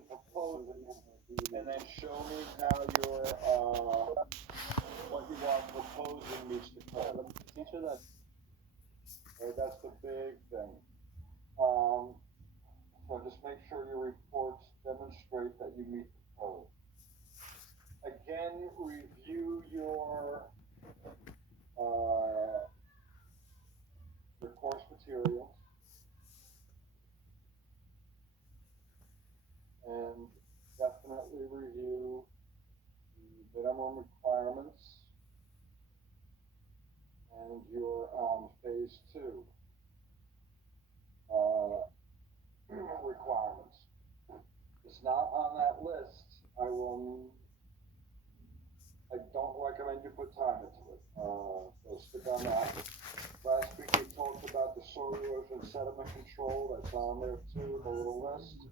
propose it, and then show me how your, what you are proposing meets the code. Teacher, right, that's the big thing. So just make sure your reports demonstrate that you meet the code. Again, review your course materials and definitely review the minimum requirements and your phase two requirements. It's not on that list. I don't recommend you put time into it. So stick on that. Last week we talked about the soil erosion sediment control. That's on there too, the little list.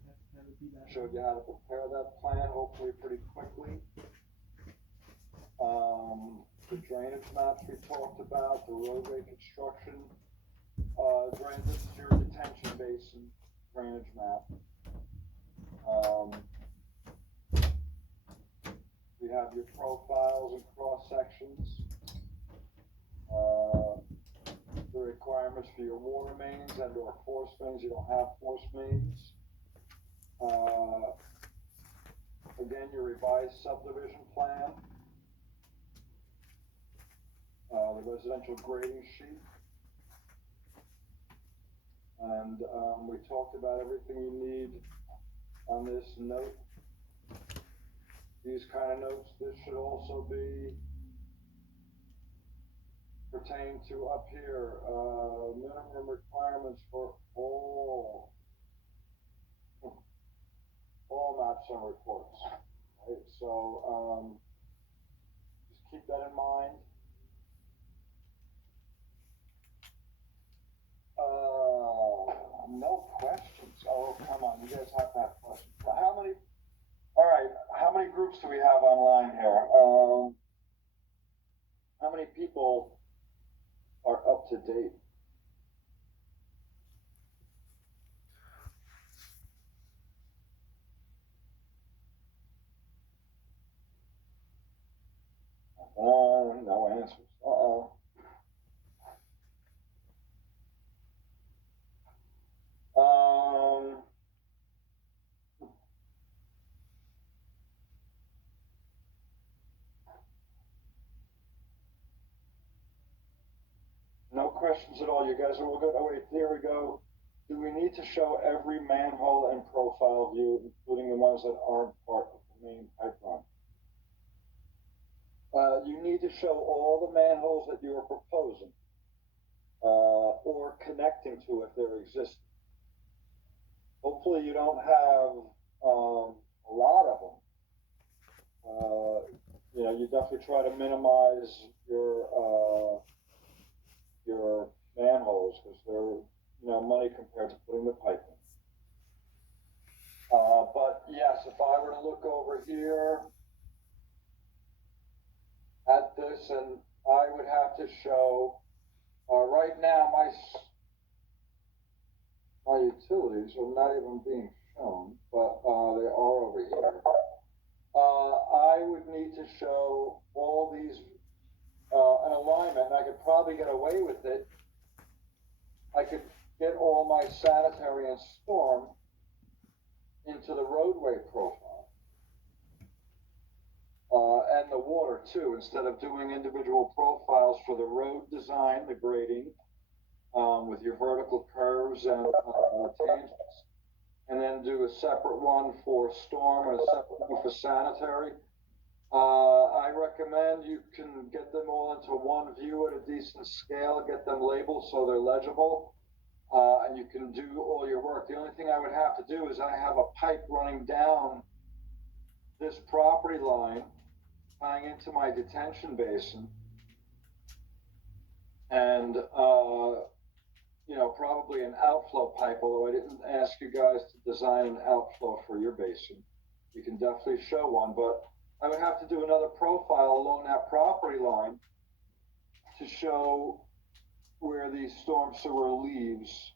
Showed you how to prepare that plan, hopefully pretty quickly. The drainage maps we talked about, the roadway construction, drainage, this is your detention basin drainage map. We have your profiles and cross sections. The requirements for your water mains and or force mains. You don't have force mains. Again, your revised subdivision plan. The residential grading sheet. And we talked about everything you need on this note. These kind of notes, this should also be pertaining to up here, minimum requirements for all maps and reports, right? So, just keep that in mind. No questions. Oh, come on, you guys have to have questions. All right, how many groups do we have online here? How many people are up to date? No answers. No questions at all. You guys are all good. Oh wait, there we go. Do we need to show every manhole and profile view, including the ones that aren't part of the main pipeline? You need to show all the manholes that you are proposing, or connecting to if they're existing. Hopefully you don't have a lot of them. You definitely try to minimize your manholes because they're money compared to putting the pipe in. But yes, if I were to look over here at this, and I would have to show right now my utilities are not even being shown, but they are over here. I would need to show all these an alignment, and I could probably get away with it. I could get all my sanitary and storm into the roadway profile. And the water too, instead of doing individual profiles for the road design, the grading, with your vertical curves and tangents, and then do a separate one for storm and a separate one for sanitary. I recommend you can get them all into one view at a decent scale, get them labeled so they're legible, and you can do all your work. The only thing I would have to do is I have a pipe running down this property line, tying into my detention basin, and probably an outflow pipe, although I didn't ask you guys to design an outflow for your basin. You can definitely show one, but I would have to do another profile along that property line to show where the storm sewer leaves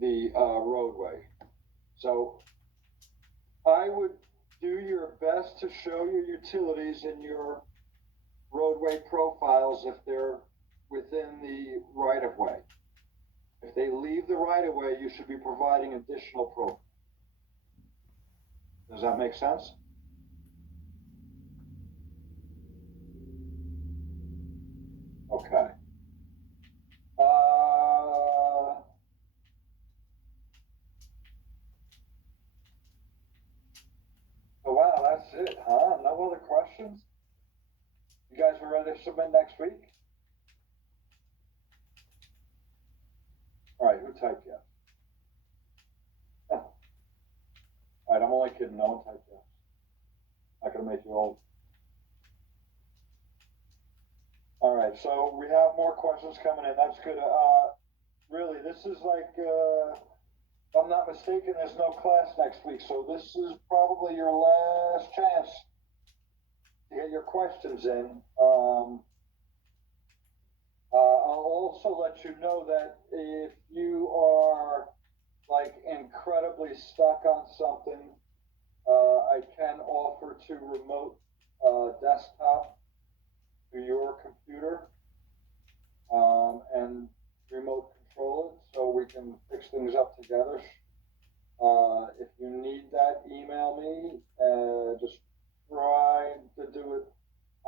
the roadway. So I would do your best to show your utilities in your roadway profiles if they're within the right of way. If they leave the right of way, you should be providing additional proof. Does that make sense? Okay. Oh, wow, that's it, huh? No other questions? You guys are ready to submit next week? All right, who typed yes? Huh. All right, I'm only kidding. No one typed yes. Not gonna make you old. All right, so we have more questions coming in. That's good. Really, this is like, if I'm not mistaken, there's no class next week, so this is probably your last chance to get your questions in. I'll also let you know that if you are like incredibly stuck on something, I can offer to remote desktop to your computer and remote control it so we can fix things up together. If you need that, email me. Just try to do it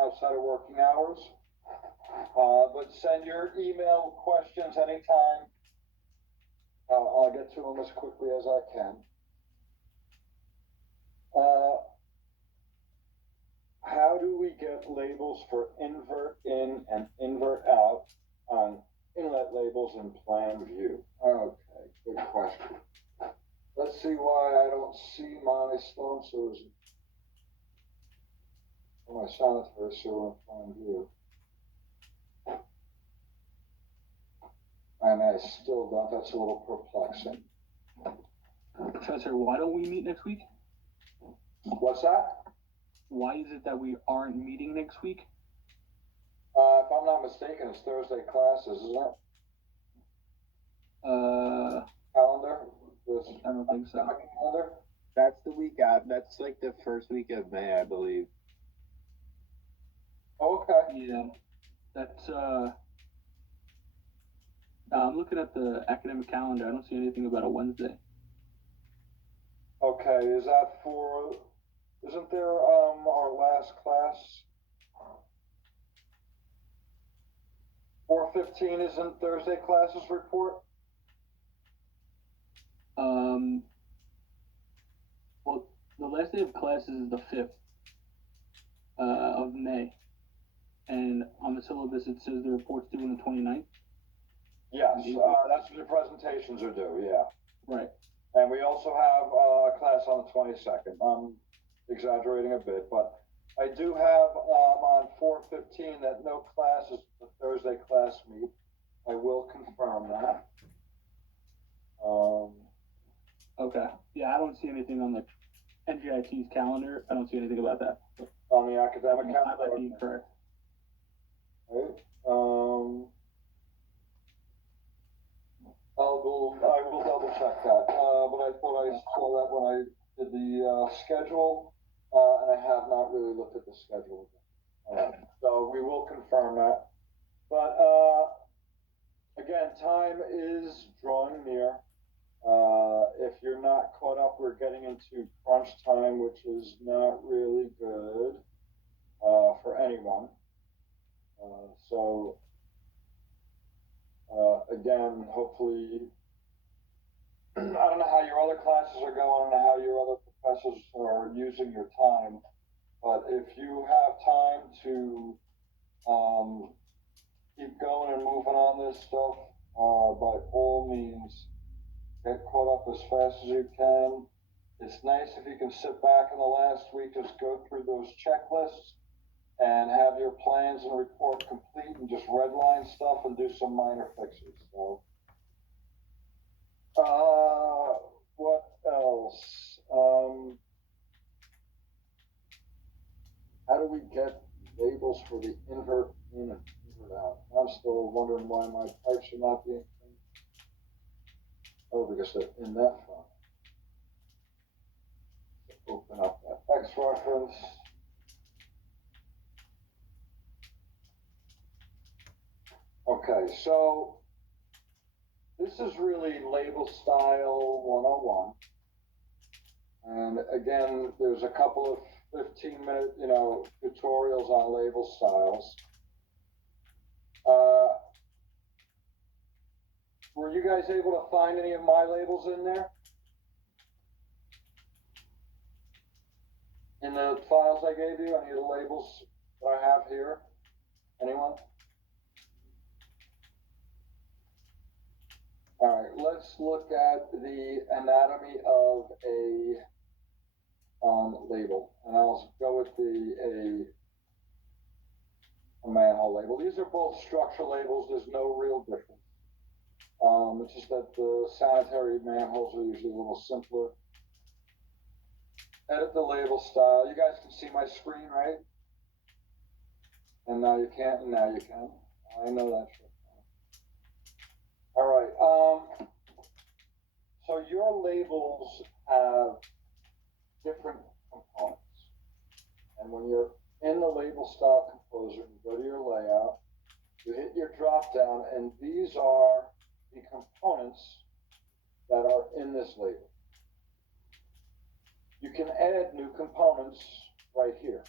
outside of working hours. But send your email questions anytime. I'll get to them as quickly as I can. How do we get labels for invert in and invert out on inlet labels in plan view? Okay, good question. Let's see why I don't see my Stone Susan or my sanitary sewer in plan view. And I still don't. That's a little perplexing. Professor, why don't we meet next week? What's that? Why is it that we aren't meeting next week? If I'm not mistaken, it's Thursday classes, isn't it? Calendar? I don't think so. Calendar? That's the week out. That's like the first week of May, I believe. Oh, okay. Yeah, that's I'm looking at the academic calendar. I don't see anything about a Wednesday. Okay, is that for, isn't there, our last class? 4:15 isn't Thursday classes report? Well, the last day of classes is the 5th of May, and on the syllabus it says the report's due on the 29th. Yes, that's when the presentations are due, yeah. Right. And we also have a class on the 22nd. I'm exaggerating a bit, but I do have on 4:15 that no class is the Thursday class meet. I will confirm that. Okay. Yeah, I don't see anything on the NGIT's calendar. I don't see anything about that. On the academic I calendar. might be incorrect. Right. I will double check that. But I thought I saw that when I did the schedule, and I have not really looked at the schedule. So we will confirm that. But again, time is drawing near. If you're not caught up, we're getting into crunch time, which is not really good for anyone. So again, hopefully, I don't know how your other classes are going and how your other professors are using your time, but if you have time to keep going and moving on this stuff, by all means, get caught up as fast as you can. It's nice if you can sit back in the last week, just go through those checklists and have your plans and report complete and just redline stuff and do some minor fixes. So, what else? How do we get labels for the invert in and invert out? I'm still wondering why my pipes are not being cleaned. Oh, because they're in that file. open up that X reference. Okay, so this is really label style 101. And again, there's a couple of 15-minute, tutorials on label styles. Were you guys able to find any of my labels in there? In the files I gave you, any of the labels that I have here? Anyone? All right, let's look at the anatomy of a label, and I'll go with a manhole label. These are both structure labels. There's no real difference. It's just that the sanitary manholes are usually a little simpler. Edit the label style. You guys can see my screen, right? And now you can't, and now you can. I know that shit. All right. So your labels have different components. And when you're in the label style composer, you go to your layout, you hit your drop down, and these are the components that are in this label. You can add new components right here.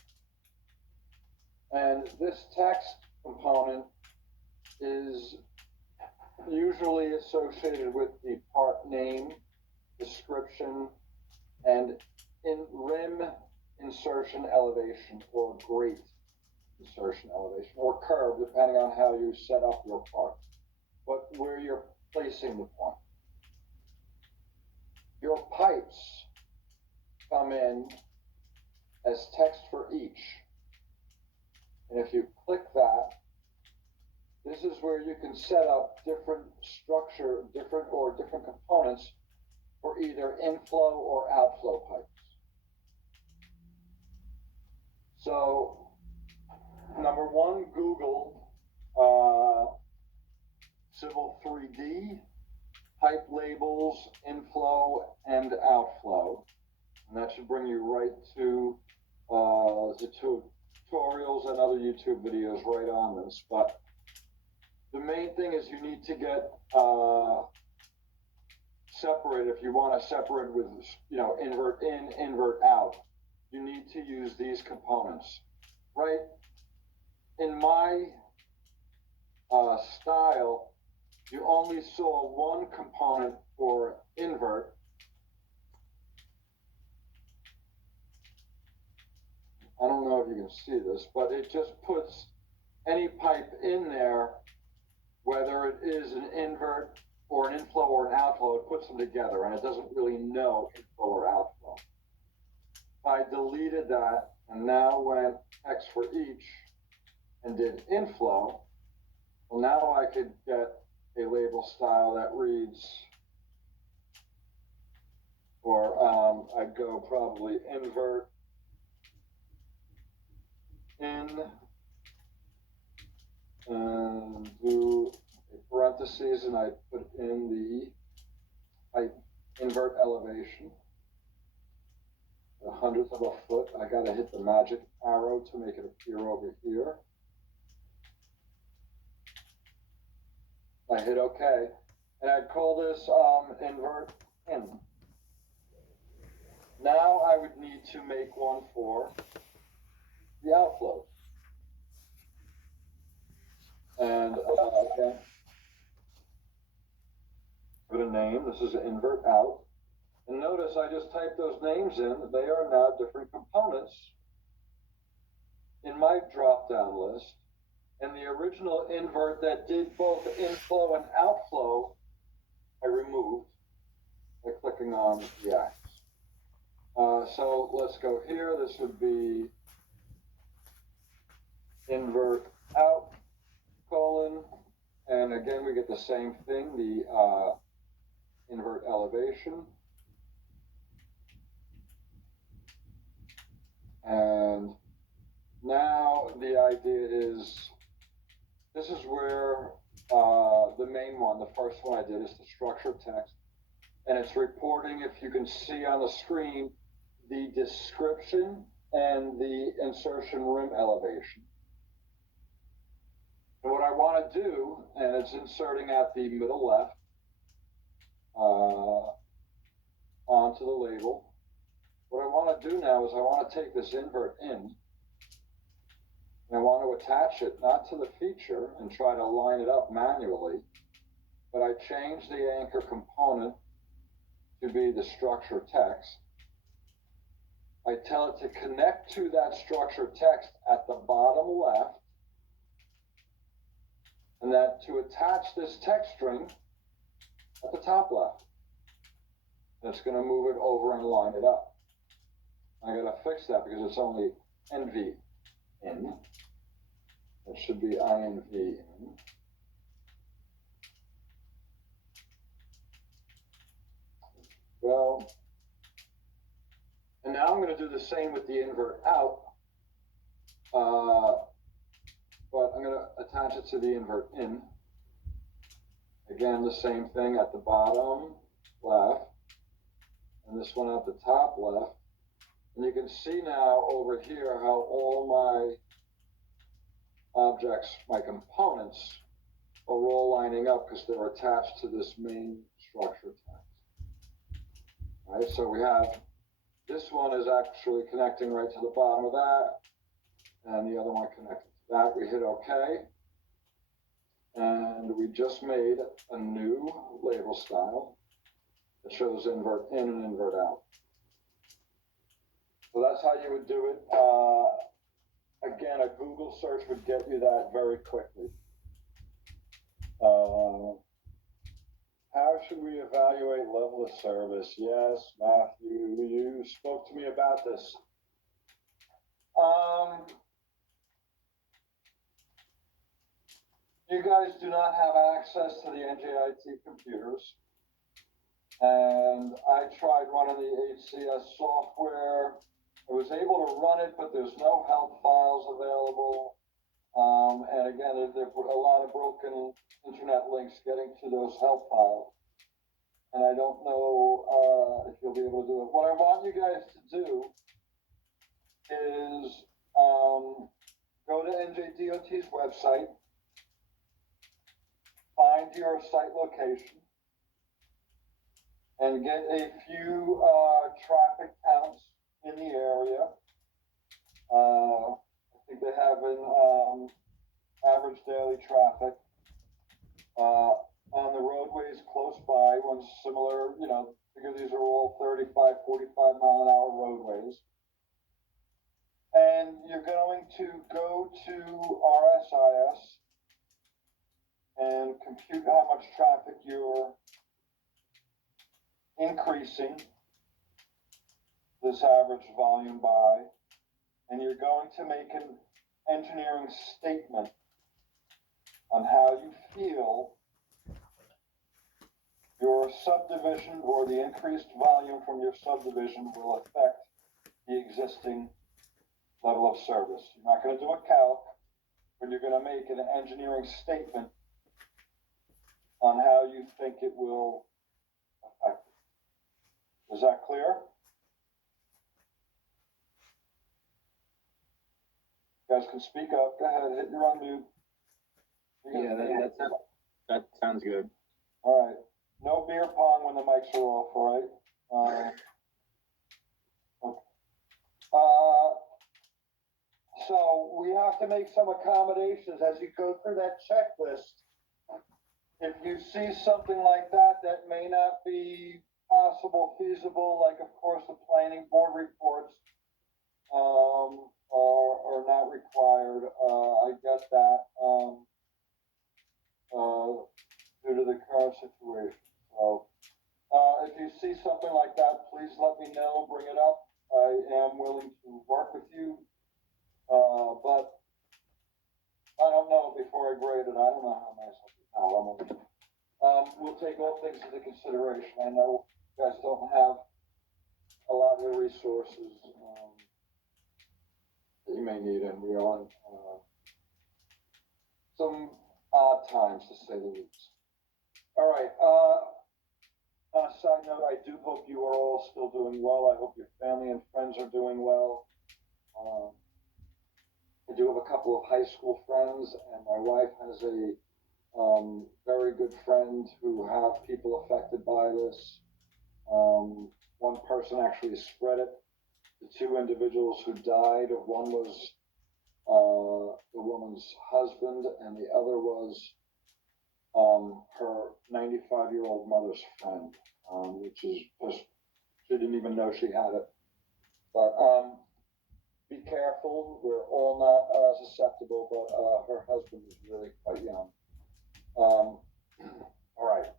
And this text component is usually associated with the part name, description, and in rim insertion elevation, or grate insertion elevation, or curve, depending on how you set up your part, but where you're placing the point. Your pipes come in as text for each. And if you click that, this is where you can set up different different components for either inflow or outflow pipes. So, number one, Google Civil 3D, pipe labels, inflow and outflow. And that should bring you right to the tutorials and other YouTube videos right on this. But the main thing is you need to get separate. If you want to separate with, invert in, invert out, you need to use these components. Right? In my style, you only saw one component for invert. I don't know if you can see this, but it just puts any pipe in there, whether it is an invert or an inflow or an outflow, it puts them together, and it doesn't really know inflow or outflow. I deleted that, and now went X for each and did inflow. Well, now I could get a label style that reads, or I'd go probably invert in and do a parentheses, and I put in the invert elevation, a 100th of a foot. I gotta hit the magic arrow to make it appear over here. I hit OK, and I'd call this invert in. Now I would need to make one for the outflow. And again, put a name. This is invert out. And notice I just typed those names in. They are now different components in my drop-down list. And the original invert that did both inflow and outflow, I removed by clicking on the X. So let's go here. This would be invert out, colon, and again we get the same thing, the invert elevation. And now the idea is, this is where the main one, the first one I did, is the structure text. And it's reporting, if you can see on the screen, the description and the insertion rim elevation. And what I want to do, and it's inserting at the middle left, onto the label. What I want to do now is I want to take this invert in, and I want to attach it not to the feature and try to line it up manually, but I change the anchor component to be the structure text. I tell it to connect to that structure text at the bottom left, and that to attach this text string at the top left. And it's going to move it over and line it up. I got to fix that because it's only NV in. It should be INV in. Well, and now I'm going to do the same with the invert out, but I'm going to attach it to the invert in. Again, the same thing at the bottom left, and this one at the top left. And you can see now over here how all my objects, my components, are all lining up because they're attached to this main structure text. All right, so we have, this one is actually connecting right to the bottom of that, and the other one connected to that. We hit OK, and we just made a new label style that shows invert in and invert out. So that's how you would do it. Again, a Google search would get you that very quickly. How should we evaluate level of service? Yes, Matthew, you spoke to me about this. You guys do not have access to the NJIT computers. And I tried running the HCS software. I was able to run it, but there's no help files available. And again, there are a lot of broken internet links getting to those help files. And I don't know if you'll be able to do it. What I want you guys to do is go to NJDOT's website, find your site location, and get a few traffic counts in the area. I think they have an average daily traffic on the roadways close by, ones similar, you know, because these are all 35, 45 mile an hour roadways. And you're going to go to RSIS and compute how much traffic you're increasing this average volume by, and you're going to make an engineering statement on how you feel your subdivision or the increased volume from your subdivision will affect the existing level of service. You're not going to do a calc, but you're going to make an engineering statement on how you think it will affect it. Is that clear? You guys can speak up. Go ahead, hit your unmute. Yeah, that sounds good. All right. No beer pong when the mics are off, all right? So we have to make some accommodations as you go through that checklist. If you see something like that that may not be possible, feasible, like of course the planning board reports are not required. I get that due to the current situation. So if you see something like that, please let me know, bring it up. I am willing to work with you. But I don't know before I grade it. I don't know how nice I'll be. We'll take all things into consideration. I know you guys don't have a lot of resources that you may need, and we are on some odd times, to say the least. All right. On a side note, I do hope you are all still doing well. I hope your family and friends are doing well. I do have a couple of high school friends, and my wife has a very good friend who have people affected by this. One person actually spread it. The two individuals who died, one was the woman's husband, and the other was her 95-year-old mother's friend, which is just, she didn't even know she had it. But be careful. We're all not susceptible, but her husband was really quite young. All right.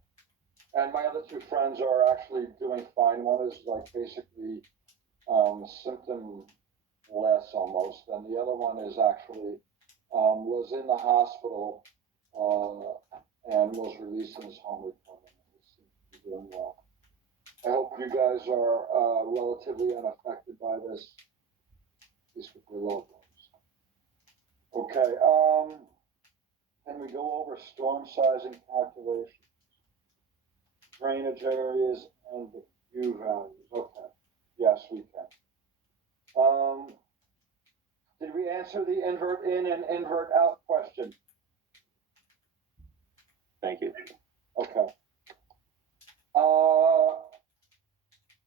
And my other two friends are actually doing fine. One is like basically symptom less almost, and the other one is actually was in the hospital and was released in his home recovery. He seems to be doing well. I hope you guys are relatively unaffected by this, at least with your loved ones. Okay, can we go over storm sizing calculations, drainage areas, and the U values? Okay, yes, we can. Did we answer the invert in and invert out question? Thank you. Okay.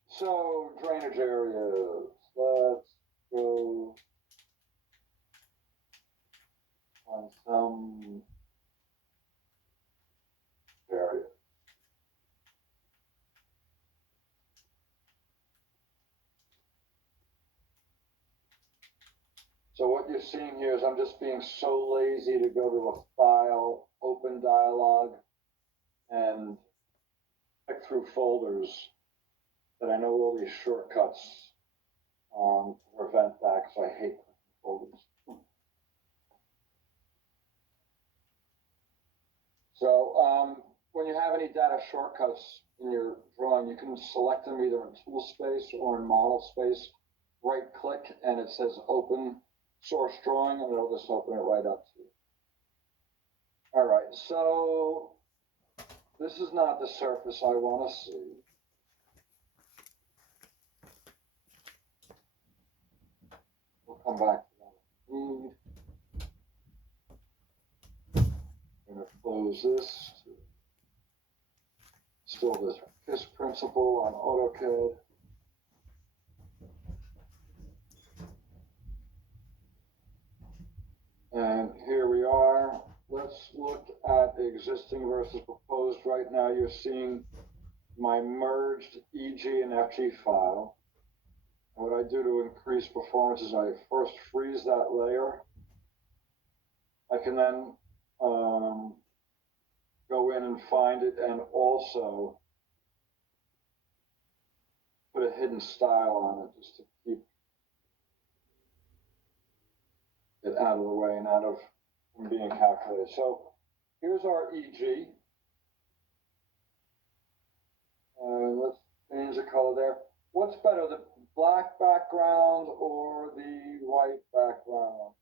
So drainage areas. Let's go on some areas. So what you're seeing here is I'm just being so lazy to go to a file, open dialog, and pick through folders that I know all these shortcuts to prevent that, because I hate folders. So when you have any data shortcuts in your drawing, you can select them either in tool space or in model space. Right click and it says open source drawing, and it'll just open it right up to you. All right, so this is not the surface I want to see. We'll come back to that. I'm going to close this. Still this KISS principle on AutoCAD. And here we are. Let's look at existing versus proposed. Right now you're seeing my merged EG and FG file. And what I do to increase performance is I first freeze that layer. I can then go in and find it and also put a hidden style on it just to keep it out of the way and out of from being calculated. So here's our EG. Let's change the color there. What's better, the black background or the white background?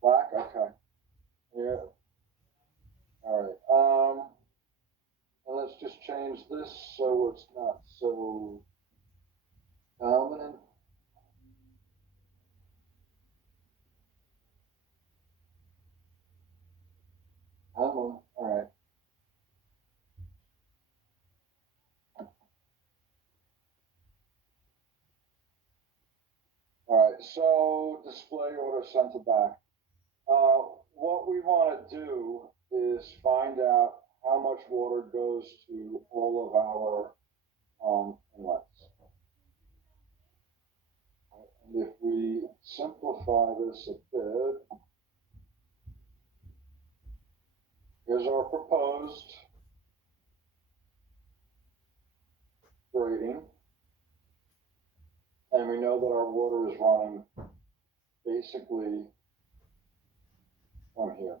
Black, okay. Yeah. All right. And let's just change this so it's not so dominant. All right. All right, so display order sent to back. What we want to do is find out how much water goes to all of our inlets. And if we simplify this a bit, here's our proposed grading. And we know that our water is running basically from here.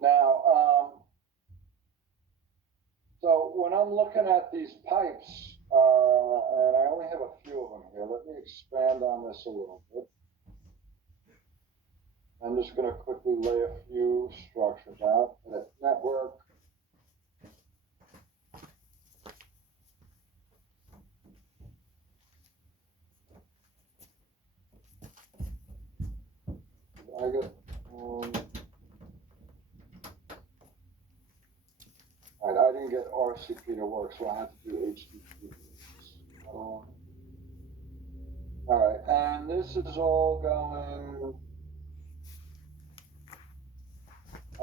Now, so when I'm looking at these pipes, and I only have a few of them here, let me expand on this a little bit. I'm just gonna quickly lay a few structures out. Edit network. I got, alright, I didn't get RCP to work, so I have to do HTTP. Alright, and this is all going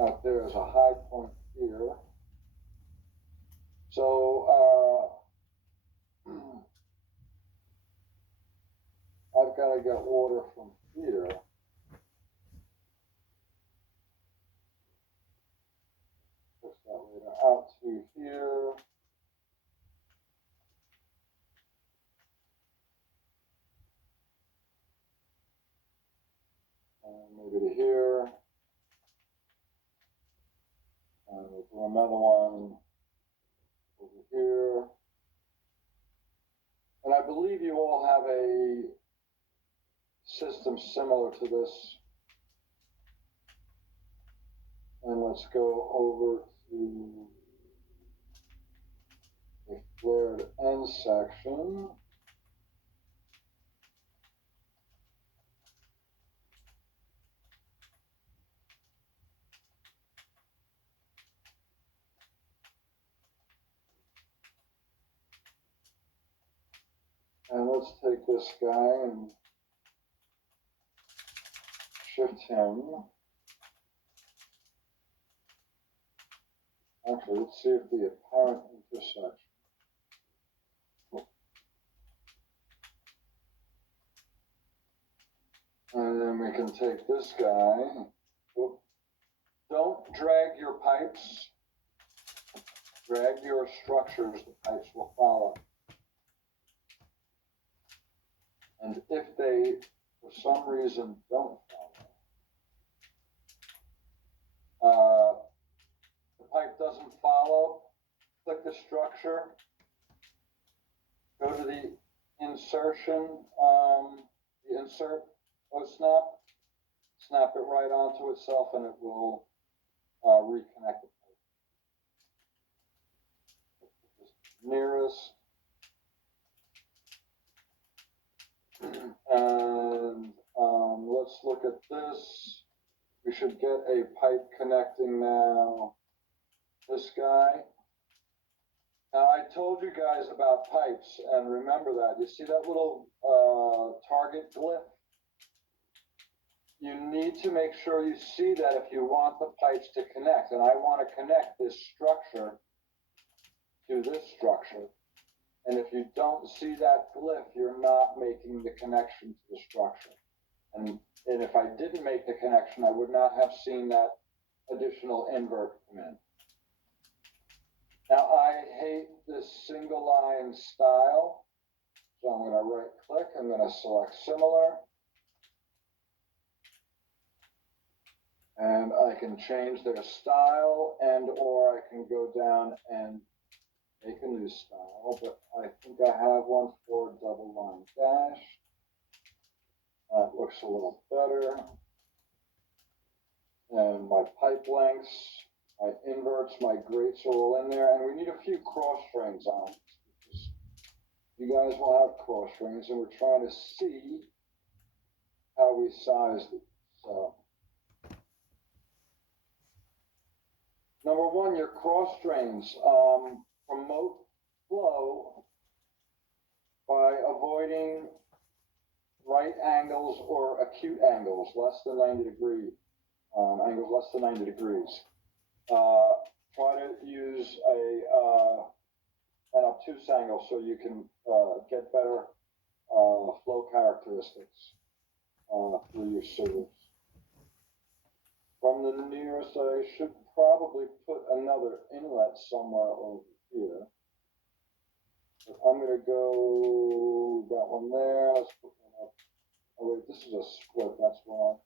out there as a high point here. So, I've got to get water from here. Fix that later. Out to here. And maybe to here. And we'll do another one over here. And I believe you all have a system similar to this. And let's go over to the flared end section. And let's take this guy and shift him. Actually, let's see if the apparent intersection. And then we can take this guy. Don't drag your pipes. Drag your structures, the pipes will follow. And if they, for some reason, don't follow, the pipe doesn't follow, click the structure, go to the insertion, the insert O-snap, snap it right onto itself and it will reconnect the pipe. Nearest. And let's look at this. We should get a pipe connecting now this guy. Now I told you guys about pipes, and remember that. You see that little target glyph? You need to make sure you see that if you want the pipes to connect. And I want to connect this structure to this structure. And if you don't see that glyph, you're not making the connection to the structure. And if I didn't make the connection, I would not have seen that additional invert come in. Now, I hate this single line style. So I'm going to right click, I'm going to select similar. And I can change their style and or I can go down and make a new style, but I think I have one for double line dash. That looks a little better. And my pipe lengths, my inverts, my grates are all in there, and we need a few cross drains on it. Because you guys will have cross drains, and we're trying to see how we size it. So, number one, your cross drains. Promote flow by avoiding right angles or acute angles, less than 90 degrees, angles less than 90 degrees. Try to use an obtuse angle so you can get better flow characteristics through your sewers. From the nearest, I should probably put another inlet somewhere over here. But I'm going to go that one there. Let's put one up. Oh, wait, this is a split. That's why.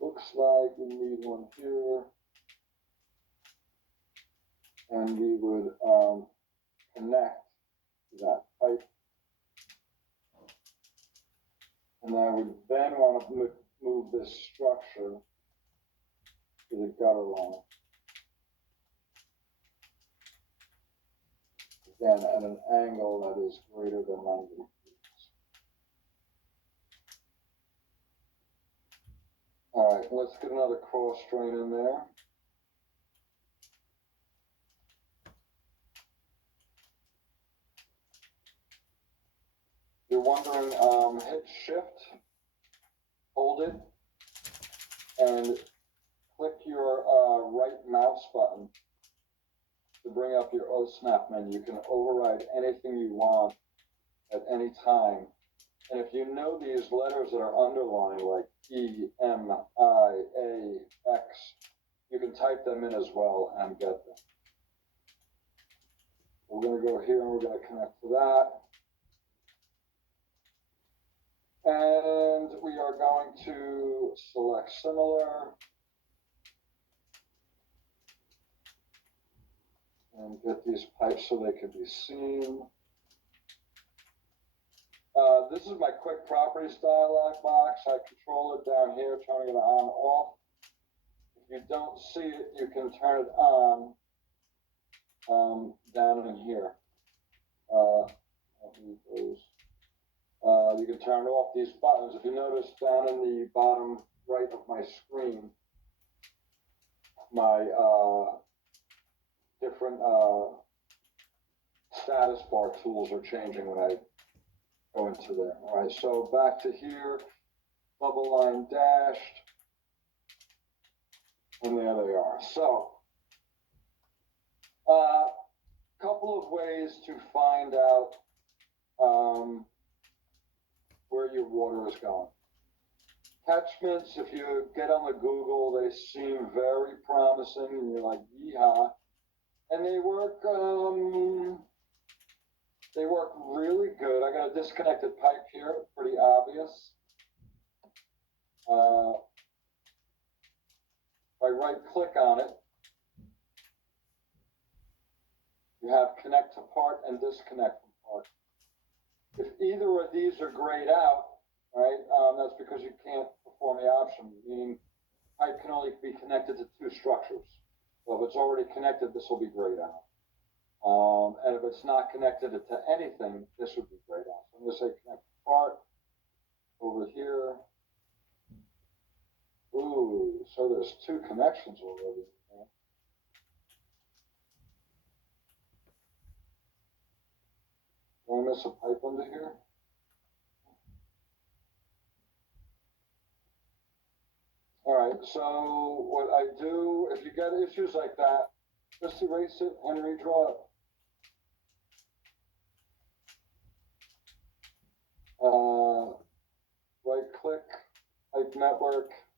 Looks like we need one here. And we would connect to that pipe. And I would then want to move this structure to the gutter line. Again, at an angle that is greater than 90 degrees. All right, let's get another cross drain in there. You're wondering, hit shift, hold it, and click your right mouse button to bring up your OSNAP menu. You can override anything you want at any time. And if you know these letters that are underlined, like E, M, I, A, X, you can type them in as well and get them. We're going to go here and we're going to connect to that. And we are going to select similar. And get these pipes so they can be seen. This is my quick properties dialog box. I control it down here, turning it on off. If you don't see it, you can turn it on down in here. You can turn off these buttons. If you notice down in the bottom right of my screen, my different status bar tools are changing when I go into there. All right, so back to here, double line dashed, and there they are. So, couple of ways to find out where your water is going. Catchments, if you get on the Google, they seem very promising, and you're like, yeehaw. And they work really good. I got a disconnected pipe here, pretty obvious. If I right click on it, you have connect to part and disconnect from part. If either of these are grayed out, right, that's because you can't perform the option, meaning pipe can only be connected to two structures. So if it's already connected, this will be grayed out. And if it's not connected to anything, this would be grayed out. So I'm going to say connect to part over here. Ooh, so there's two connections already. Do I miss a pipe under here? All right, so what I do, if you get issues like that, just erase it and redraw it. Right click, pipe network,